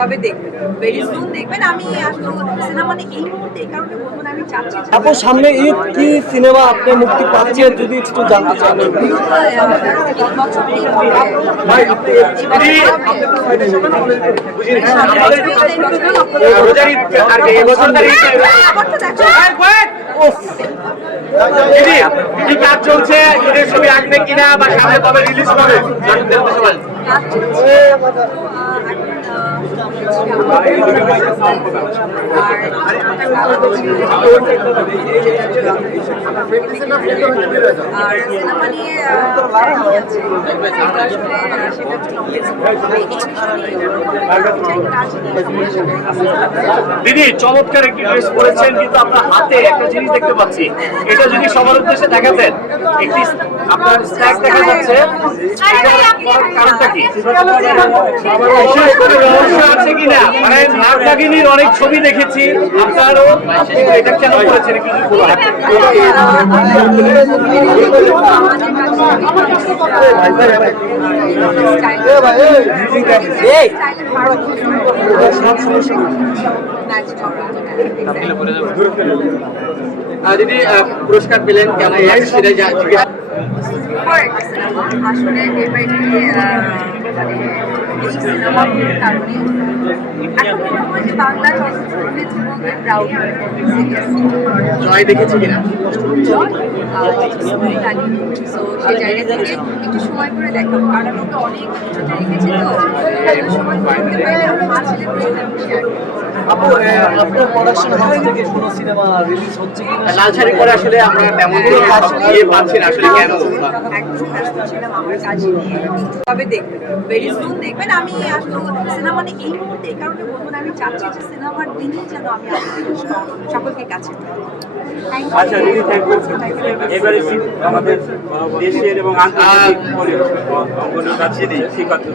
তবে দেখবেন very soon দেখবেন আমি আসলে সিনেমা মানে এই মুহূর্তে এই কারণে বলব আমি চাচ্ছি আপু সামনে ঈদ কি সিনেমা আপনি মুক্তি পাচ্ছে যদি একটু জানতে চান কি কাজ চলছে ঈদের ছবি আসবে কিনা বা সামনে কবে রিলিজ হবে আর সিনেমা নিয়ে দিদি চমৎকার একটি ড্রেস পরেছেন কিন্তু আপনার হাতে একটা জিনিস দেখতে পাচ্ছি। এটা যদি সবার উদ্দেশ্যে দেখাতেন একটি আপনার স্ন্যাক দেখা যাচ্ছে। কারণটা কি? কিনা? অনেক ছবি দেখেছি। কেন যদি পুরস্কার পেলেন কেমন লাগছে সেটা যা- জিজ্ঞেস আসলে এই সিনেমার কারণে এখন মনে হয় যে বাংলা চলচ্চিত্রের জীবনে প্রাউড জয় দেখেছি কিনা? সো সেই জায়গা থেকে একটু সময় করে দেখাবো কারণ ওকে অনেক কিছুতে রেখেছি তো সময় করে দিতে পারলে আমার মা ছেলে শেয়ার আপু আহ, প্রোডাকশন হাউস থেকে কোনো সিনেমা রিলিজ হচ্ছে কি লাল শাড়ি পরে আসলে আমরা তেমন কোনো ইয়ে পাচ্ছি না আসলে কেন? একদম ব্যস্ত ছিলাম আমার কাজ। নিয়ে তবে দেখবেন ভেরি সুন দেখবেন আমি আসলে সিনেমা মানে এই মুহূর্তে এই কারণে বলব না, আমি চাচ্ছি যে সিনেমার দিনই যেন আমি সকলকে কাছে. আচ্ছা এবারে আমাদের দেশের এবং আন্তর্জাতিক অঙ্গনের কাছে শিক্ষার্থী